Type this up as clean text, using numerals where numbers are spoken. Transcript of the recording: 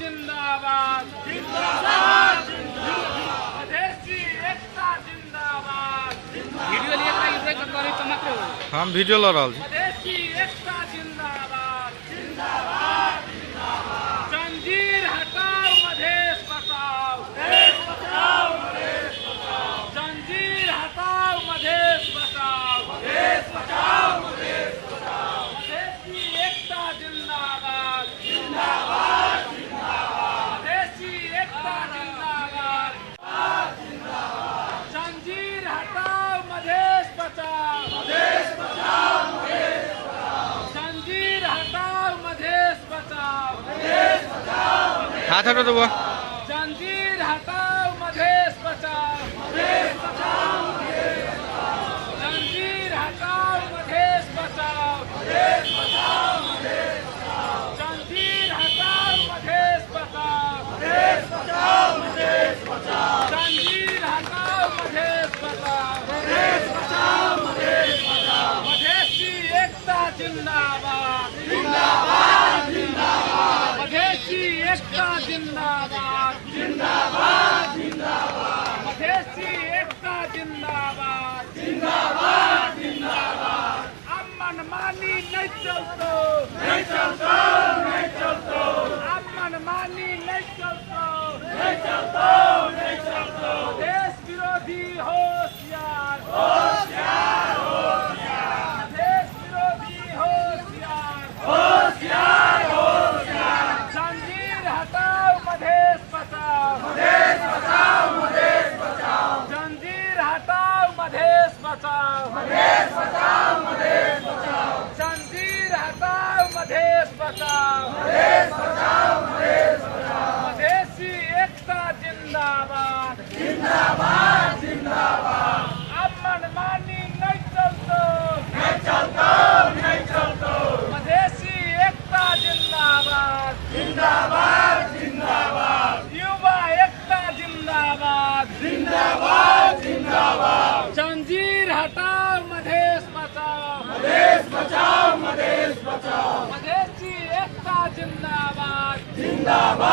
जिंदाबाद जिंदाबाद मधेसी एकता जिंदाबाद वीडियो लिए हम वीडियो ला रहा मधेसी एकता जिंदाबाद जिंदाबाद जंजीर हटाओ मधेश बचाओ देश बचाओ मधेश बचाओ जंजीर हटाओ मधेश बचाओ देश बचाओ मधेश बचाओ मधेसी एकता जिंदाबाद जिंदाबाद जिंदाबाद मधेसी एकता जिंदाबाद जिंदाबाद जंजीर हटाओ मधेश बचाओ मधेश बचाओ मधेश बचाओ जंजीर हटाओ मधेश बचाओ मधेश बचाओ हाथ हटो तो वो जंजीर हटाओ मधेश बचाओ मधेश बचाओ मधेश बचाओ जंजीर हटाओ मधेश बचाओ मधेश बचाओ मधेश बचाओ जंजीर हटाओ मधेश बचाओ मधेश बचाओ मधेश बचाओ जंजीर हटाओ मधेश बचाओ मधेश बचाओ मधेश बचाओ मधेसी एकता जिंदाबाद जिंदाबाद जिंदाबाद मधेसी एकता जिंदाबाद जिंदाबाद जिंदाबाद मधेसी एकता जिंदाबाद जिंदाबाद जिंदाबाद अमन मानी नहीं चलतो नहीं चलतो नहीं चलतो अमन मानी नहीं चलतो नहीं चलतो नहीं चलतो देश विरोधी होशियार होशियार होशियार देश विरोधी होशियार होशियार होशियार जंजीर हटाओ मधेश बचाओ मधेश बचाओ मधेश बचाओ जंजीर हटाओ मधेश बचाओ मधेश बचाओ मधेश बचाओ जंजीर हटाओ मधेश बचाओ मधेश बचाओ मधेश बचाओ मधेसी एकता जिंदाबाद जिंदाबाद जिंदाबाद अमन मानी नहीं चलतो नहीं चलतो नहीं चलतो मधेसी एकता जिंदाबाद जिंदाबाद जिंदाबाद युवा एकता जिंदाबाद जिंदाबाद जिंदाबाद जंजीर हटाओ मधेश बचाओ मधेश बचाओ मधेश बचाओ मधेसी एकता जिंदाबाद जिंदाबाद